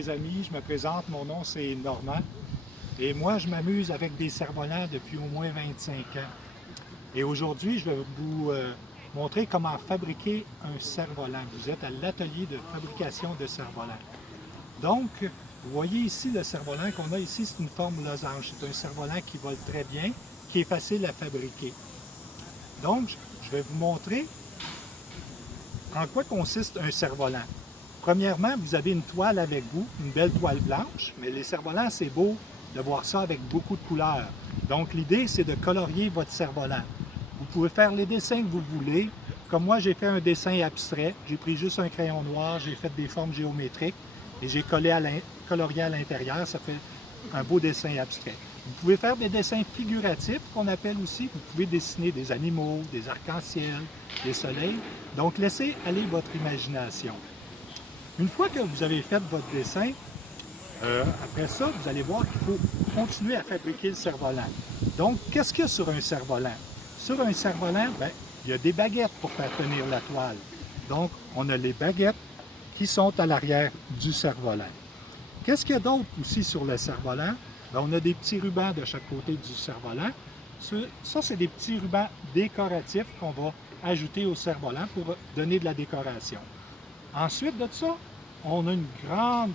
les amis, je me présente, mon nom c'est Normand et moi je m'amuse avec des cerfs-volants depuis au moins 25 ans. Et aujourd'hui je vais vous montrer comment fabriquer un cerf-volant. Vous êtes à l'atelier de fabrication de cerfs-volants. Donc, vous voyez ici le cerf-volant qu'on a ici, c'est une forme losange. C'est un cerf-volant qui vole très bien, qui est facile à fabriquer. Donc, je vais vous montrer en quoi consiste un cerf-volant. Premièrement, vous avez une toile avec vous, une belle toile blanche, mais les cerfs-volants, c'est beau de voir ça avec beaucoup de couleurs. Donc, l'idée, c'est de colorier votre cerf-volant. Vous pouvez faire les dessins que vous voulez. Comme moi, j'ai fait un dessin abstrait. J'ai pris juste un crayon noir, j'ai fait des formes géométriques et j'ai colorié à l'intérieur. Ça fait un beau dessin abstrait. Vous pouvez faire des dessins figuratifs, qu'on appelle aussi. Vous pouvez dessiner des animaux, des arcs-en-ciel, des soleils. Donc, laissez aller votre imagination. Une fois que vous avez fait votre dessin, après ça, vous allez voir qu'il faut continuer à fabriquer le cerf-volant. Donc, qu'est-ce qu'il y a sur un cerf-volant? Sur un cerf-volant, il y a des baguettes pour faire tenir la toile. Donc, on a les baguettes qui sont à l'arrière du cerf-volant. Qu'est-ce qu'il y a d'autre aussi sur le cerf-volant? On a des petits rubans de chaque côté du cerf-volant. Ça, c'est des petits rubans décoratifs qu'on va ajouter au cerf-volant pour donner de la décoration. Ensuite de ça, on a une grande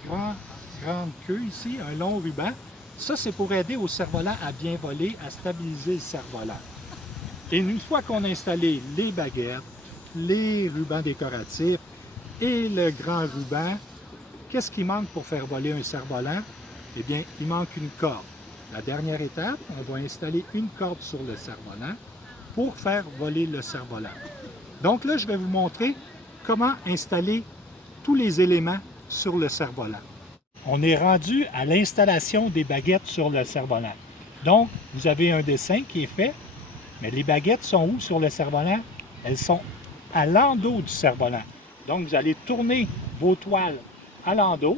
queue ici, un long ruban. Ça, c'est pour aider au cerf-volant à bien voler, à stabiliser le cerf-volant. Et une fois qu'on a installé les baguettes, les rubans décoratifs et le grand ruban, qu'est-ce qui manque pour faire voler un cerf-volant? Eh bien, il manque une corde. La dernière étape, on va installer une corde sur le cerf-volant pour faire voler le cerf-volant. Donc là, je vais vous montrer comment installer tous les éléments sur le cerf-volant. On est rendu à l'installation des baguettes sur le cerf-volant. Donc, vous avez un dessin qui est fait, mais les baguettes sont où sur le cerf-volant? Elles sont à l'endos du cerf-volant. Donc, vous allez tourner vos toiles à l'endos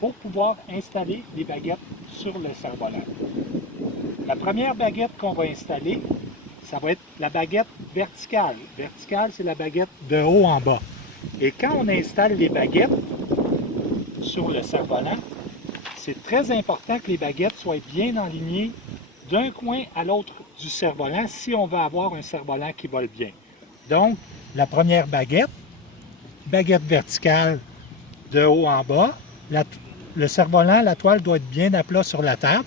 pour pouvoir installer les baguettes sur le cerf-volant. La première baguette qu'on va installer, ça va être la baguette verticale. Verticale, c'est la baguette de haut en bas. Et quand on installe les baguettes sur le cerf-volant, c'est très important que les baguettes soient bien alignées d'un coin à l'autre du cerf-volant si on veut avoir un cerf-volant qui vole bien. Donc, la première baguette verticale de haut en bas, le cerf-volant, la toile doit être bien à plat sur la table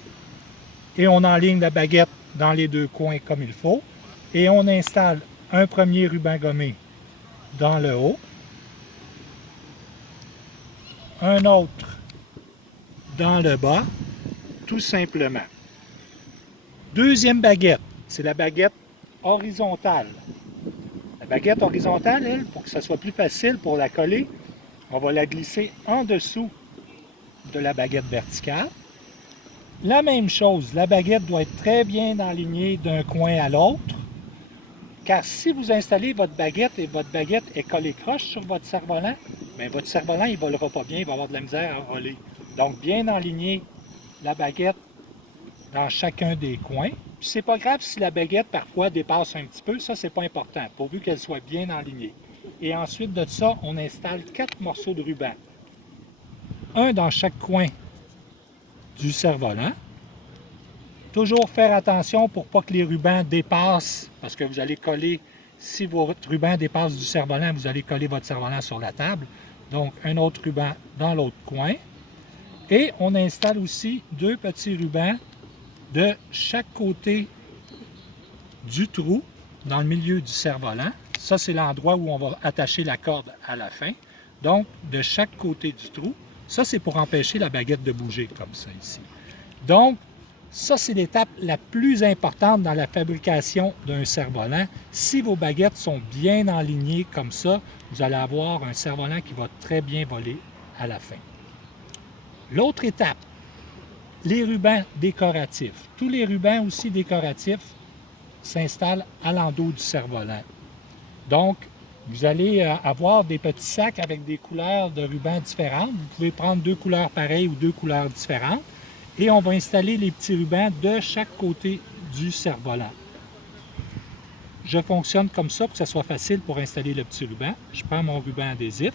et on enligne la baguette dans les deux coins comme il faut et on installe un premier ruban gommé dans le haut, un autre dans le bas, tout simplement. Deuxième baguette, c'est la baguette horizontale. La baguette horizontale, elle, pour que ça soit plus facile pour la coller, on va la glisser en dessous de la baguette verticale. La même chose, la baguette doit être très bien alignée d'un coin à l'autre, car si vous installez votre baguette et votre baguette est collée croche sur votre cerf-volant, bien votre cerf-volant il ne volera pas bien, il va avoir de la misère à voler. Donc bien aligner la baguette dans chacun des coins. Puis c'est pas grave si la baguette parfois dépasse un petit peu, ça c'est pas important, pourvu qu'elle soit bien alignée. Et ensuite de ça, on installe 4 morceaux de ruban. Un dans chaque coin du cerf-volant. Toujours faire attention pour pas que les rubans dépassent, parce que vous allez coller, si votre ruban dépasse du cerf-volant, vous allez coller votre cerf-volant sur la table. Donc, un autre ruban dans l'autre coin. Et on installe aussi 2 petits rubans de chaque côté du trou, dans le milieu du cerf-volant. Ça, c'est l'endroit où on va attacher la corde à la fin. Donc, de chaque côté du trou. Ça, c'est pour empêcher la baguette de bouger, comme ça ici. Donc, ça, c'est l'étape la plus importante dans la fabrication d'un cerf-volant. Si vos baguettes sont bien alignées comme ça, vous allez avoir un cerf-volant qui va très bien voler à la fin. L'autre étape, les rubans décoratifs. Tous les rubans aussi décoratifs s'installent à l'endos du cerf-volant. Donc, vous allez avoir des petits sacs avec des couleurs de rubans différentes. Vous pouvez prendre 2 couleurs pareilles ou 2 couleurs différentes. Et on va installer les petits rubans de chaque côté du cerf-volant. Je fonctionne comme ça pour que ça soit facile pour installer le petit ruban. Je prends mon ruban adhésif,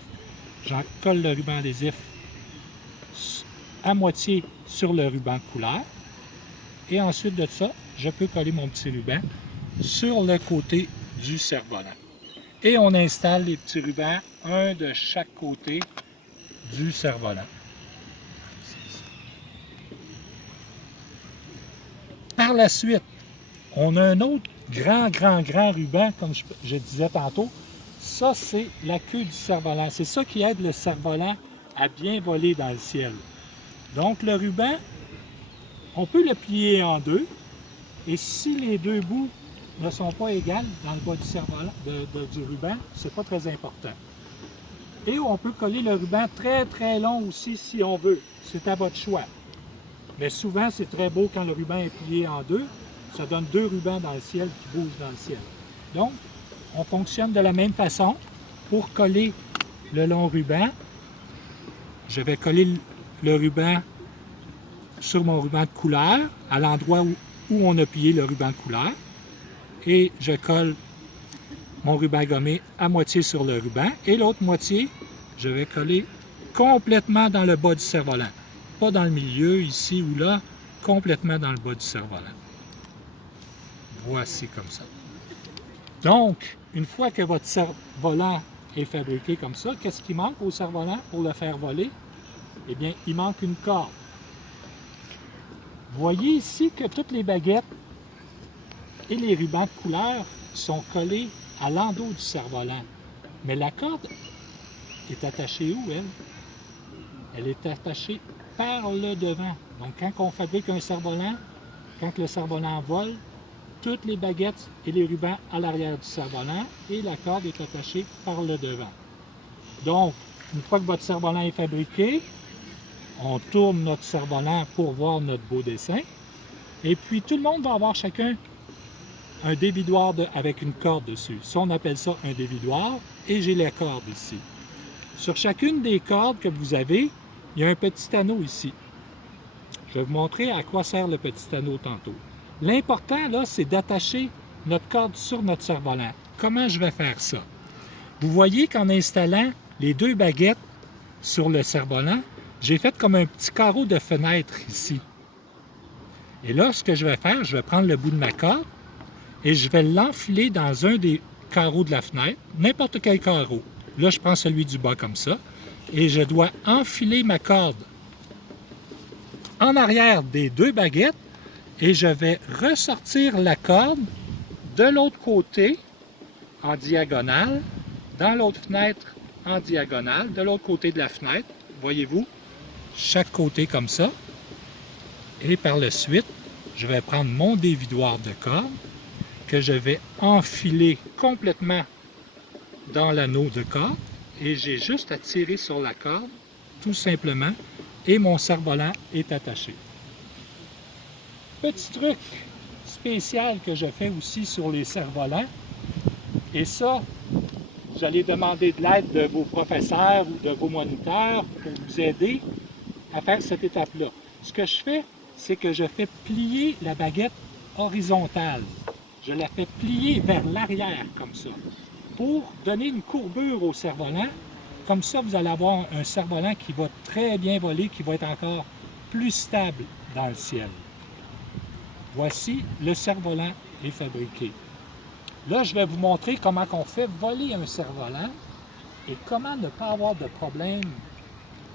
j'en colle le ruban adhésif à moitié sur le ruban de couleur. Et ensuite de ça, je peux coller mon petit ruban sur le côté du cerf-volant. Et on installe les petits rubans, un de chaque côté du cerf-volant. Par la suite, on a un autre grand ruban, comme je disais tantôt. Ça, c'est la queue du cerf-volant. C'est ça qui aide le cerf-volant à bien voler dans le ciel. Donc, le ruban, on peut le plier en deux. Et si les deux bouts ne sont pas égales dans le bas du cerf-volant, du ruban, c'est pas très important. Et on peut coller le ruban très long aussi si on veut. C'est à votre choix. Mais souvent, c'est très beau quand le ruban est plié en deux. Ça donne deux rubans dans le ciel qui bougent dans le ciel. Donc, on fonctionne de la même façon. Pour coller le long ruban, je vais coller le ruban sur mon ruban de couleur, à l'endroit où on a plié le ruban de couleur. Et je colle mon ruban gommé à moitié sur le ruban. Et l'autre moitié, je vais coller complètement dans le bas du cerf-volant. Pas dans le milieu, ici ou là, complètement dans le bas du cerf-volant. Voici comme ça. Donc, une fois que votre cerf-volant est fabriqué comme ça, qu'est-ce qui manque au cerf-volant pour le faire voler? Eh bien, il manque une corde. Vous voyez ici que toutes les baguettes et les rubans de couleur sont collés à l'endos du cerf-volant. Mais la corde est attachée où, elle? Elle est attachée par le devant. Donc, quand on fabrique un cerf-volant, quand le cerf-volant vole, toutes les baguettes et les rubans à l'arrière du cerf-volant et la corde est attachée par le devant. Donc, une fois que votre cerf-volant est fabriqué, on tourne notre cerf-volant pour voir notre beau dessin. Et puis, tout le monde va avoir chacun un dévidoir avec une corde dessus. Ça, on appelle ça un dévidoir. Et j'ai la corde ici. Sur chacune des cordes que vous avez, il y a un petit anneau ici. Je vais vous montrer à quoi sert le petit anneau tantôt. L'important, là, c'est d'attacher notre corde sur notre cerf-volant. Comment je vais faire ça? Vous voyez qu'en installant les deux baguettes sur le cerf-volant, j'ai fait comme un petit carreau de fenêtre ici. Et là, ce que je vais faire, je vais prendre le bout de ma corde et je vais l'enfiler dans un des carreaux de la fenêtre, n'importe quel carreau. Là, je prends celui du bas comme ça et je dois enfiler ma corde en arrière des deux baguettes et je vais ressortir la corde de l'autre côté en diagonale, dans l'autre fenêtre en diagonale, de l'autre côté de la fenêtre, voyez-vous, chaque côté comme ça. Et par la suite, je vais prendre mon dévidoir de corde que je vais enfiler complètement dans l'anneau de corde et j'ai juste à tirer sur la corde, tout simplement, et mon cerf-volant est attaché. Petit truc spécial que je fais aussi sur les cerfs-volants, et ça, vous allez demander de l'aide de vos professeurs ou de vos moniteurs pour vous aider à faire cette étape-là. Ce que je fais, c'est que je fais plier la baguette horizontale. Je la fais plier vers l'arrière, comme ça, pour donner une courbure au cerf-volant. Comme ça, vous allez avoir un cerf-volant qui va très bien voler, qui va être encore plus stable dans le ciel. Voici, le cerf-volant est fabriqué. Là, je vais vous montrer comment on fait voler un cerf-volant et comment ne pas avoir de problème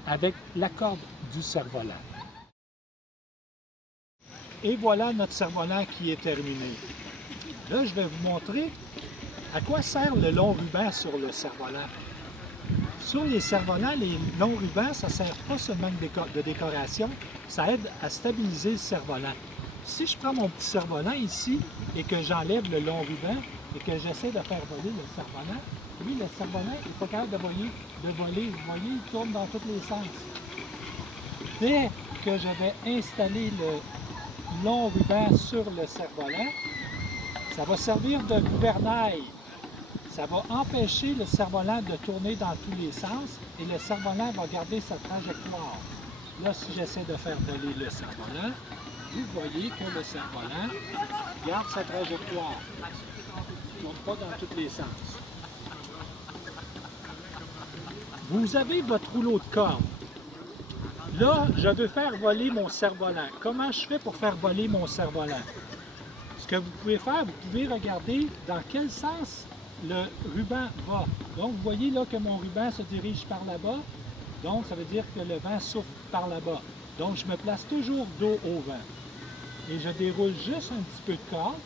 avec la corde du cerf-volant. Et voilà notre cerf-volant qui est terminé. Là, je vais vous montrer à quoi sert le long ruban sur le cerf-volant. Sur les cerfs-volants, les longs rubans, ça ne sert pas seulement de décoration, ça aide à stabiliser le cerf-volant. Si je prends mon petit cerf-volant ici et que j'enlève le long ruban et que j'essaie de faire voler le cerf-volant, lui, le cerf-volant n'est pas capable de voler. Vous voyez, il tourne dans tous les sens. Dès que je vais installer le long ruban sur le cerf-volant, ça va servir de gouvernail. Ça va empêcher le cerf-volant de tourner dans tous les sens et le cerf-volant va garder sa trajectoire. Là, si j'essaie de faire voler le cerf-volant, vous voyez que le cerf-volant garde sa trajectoire. Il ne tourne pas dans tous les sens. Vous avez votre rouleau de corde. Là, je veux faire voler mon cerf-volant. Comment je fais pour faire voler mon cerf-volant? Ce que vous pouvez faire, vous pouvez regarder dans quel sens le ruban va. Donc, vous voyez là que mon ruban se dirige par là-bas. Donc, ça veut dire que le vent souffle par là-bas. Donc, je me place toujours dos au vent. Et je déroule juste un petit peu de corde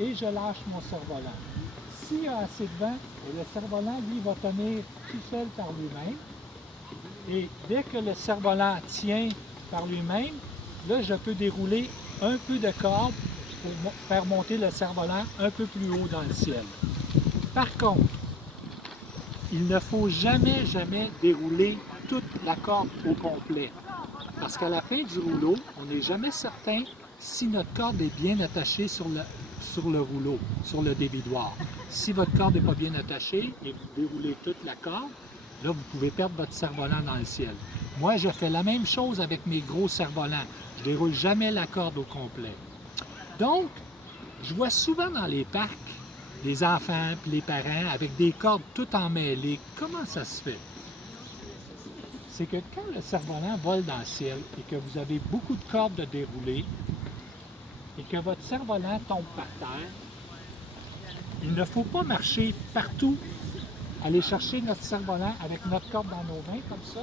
et je lâche mon cerf-volant. S'il y a assez de vent, le cerf-volant, lui, va tenir tout seul par lui-même. Et dès que le cerf-volant tient par lui-même, là, je peux dérouler un peu de corde pour faire monter le cerf-volant un peu plus haut dans le ciel. Par contre, il ne faut jamais, jamais dérouler toute la corde au complet. Parce qu'à la fin du rouleau, on n'est jamais certain si notre corde est bien attachée sur le rouleau, sur le dévidoir. Si votre corde n'est pas bien attachée et vous déroulez toute la corde, là, vous pouvez perdre votre cerf-volant dans le ciel. Moi, je fais la même chose avec mes gros cerfs-volants. Je ne déroule jamais la corde au complet. Donc, je vois souvent dans les parcs des enfants et les parents avec des cordes toutes emmêlées. Comment ça se fait? C'est que quand le cerf-volant vole dans le ciel et que vous avez beaucoup de cordes de dérouler et que votre cerf-volant tombe par terre, il ne faut pas marcher partout, aller chercher notre cerf-volant avec notre corde dans nos mains comme ça,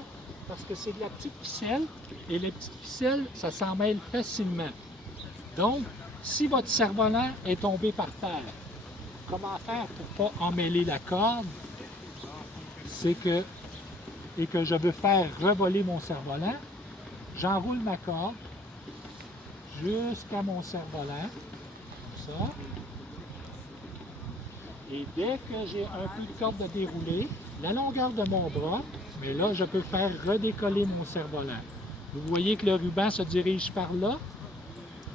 parce que c'est de la petite ficelle et les petites ficelles, ça s'en mêle facilement. Donc, si votre cerf-volant est tombé par terre, comment faire pour ne pas emmêler la corde? C'est que, et que je veux faire revoler mon cerf-volant, j'enroule ma corde jusqu'à mon cerf-volant, comme ça. Et dès que j'ai un peu de corde de dérouler, la longueur de mon bras, mais là, je peux faire redécoller mon cerf-volant. Vous voyez que le ruban se dirige par là,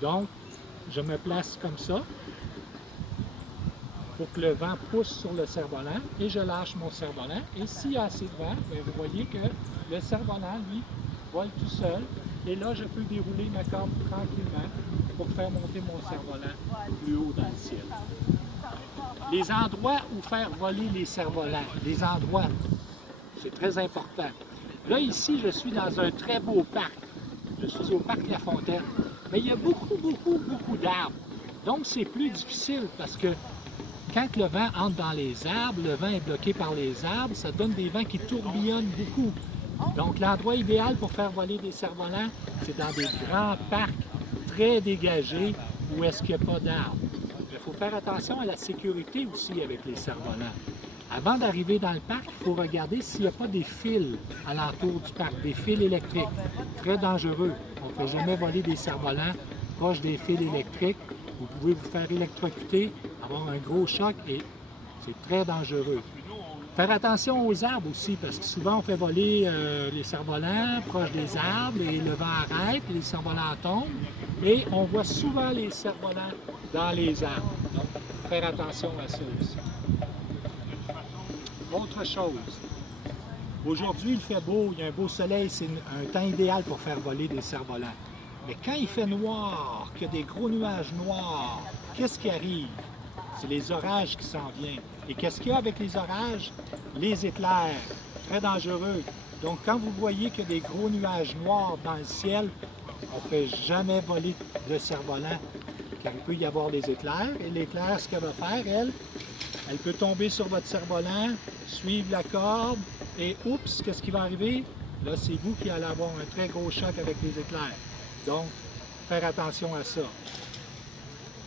donc je me place comme ça pour que le vent pousse sur le cerf-volant et je lâche mon cerf-volant. Et s'il y a assez de vent, bien, vous voyez que le cerf-volant, lui, vole tout seul. Et là, je peux dérouler ma corde tranquillement pour faire monter mon cerf-volant plus haut dans le ciel. Les endroits où faire voler les cerfs-volants, les endroits, c'est très important. Là, ici, je suis dans un très beau parc. Je suis au parc La Fontaine. Mais il y a beaucoup d'arbres. Donc, c'est plus difficile parce que quand le vent entre dans les arbres, le vent est bloqué par les arbres, ça donne des vents qui tourbillonnent beaucoup. Donc, l'endroit idéal pour faire voler des cerfs-volants, c'est dans des grands parcs très dégagés où est-ce qu'il n'y a pas d'arbres. Il faut faire attention à la sécurité aussi avec les cerfs-volants. Avant d'arriver dans le parc, il faut regarder s'il n'y a pas des fils alentour du parc, des fils électriques. Très dangereux. On ne fait jamais voler des cerfs-volants proche des fils électriques. Vous pouvez vous faire électrocuter, avoir un gros choc et c'est très dangereux. Faire attention aux arbres aussi, parce que souvent on fait voler les cerfs-volants proche des arbres et le vent arrête, les cerfs-volants tombent et on voit souvent les cerfs-volants dans les arbres. Donc, faire attention à ça aussi. Autre chose, aujourd'hui il fait beau, il y a un beau soleil, c'est un temps idéal pour faire voler des cerfs-volants. Mais quand il fait noir, qu'il y a des gros nuages noirs, qu'est-ce qui arrive? C'est les orages qui s'en viennent. Et qu'est-ce qu'il y a avec les orages? Les éclairs, très dangereux. Donc quand vous voyez qu'il y a des gros nuages noirs dans le ciel, on ne fait jamais voler de cerf-volant, car il peut y avoir des éclairs. Et l'éclair, ce qu'elle va faire, elle peut tomber sur votre cerf-volant, suivre la corde, et oups, qu'est-ce qui va arriver? Là, c'est vous qui allez avoir un très gros choc avec les éclairs. Donc, faire attention à ça.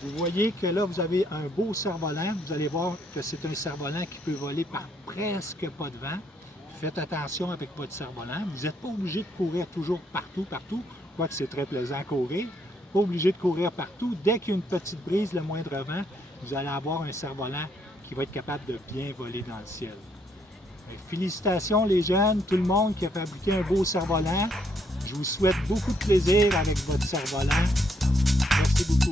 Vous voyez que là, vous avez un beau cerf-volant. Vous allez voir que c'est un cerf-volant qui peut voler par presque pas de vent. Faites attention avec votre cerf-volant. Vous n'êtes pas obligé de courir toujours partout, quoique c'est très plaisant à courir. Pas obligé de courir partout. Dès qu'il y a une petite brise, le moindre vent, vous allez avoir un cerf-volant qui va être capable de bien voler dans le ciel. Félicitations les jeunes, tout le monde qui a fabriqué un beau cerf-volant. Je vous souhaite beaucoup de plaisir avec votre cerf-volant. Merci beaucoup.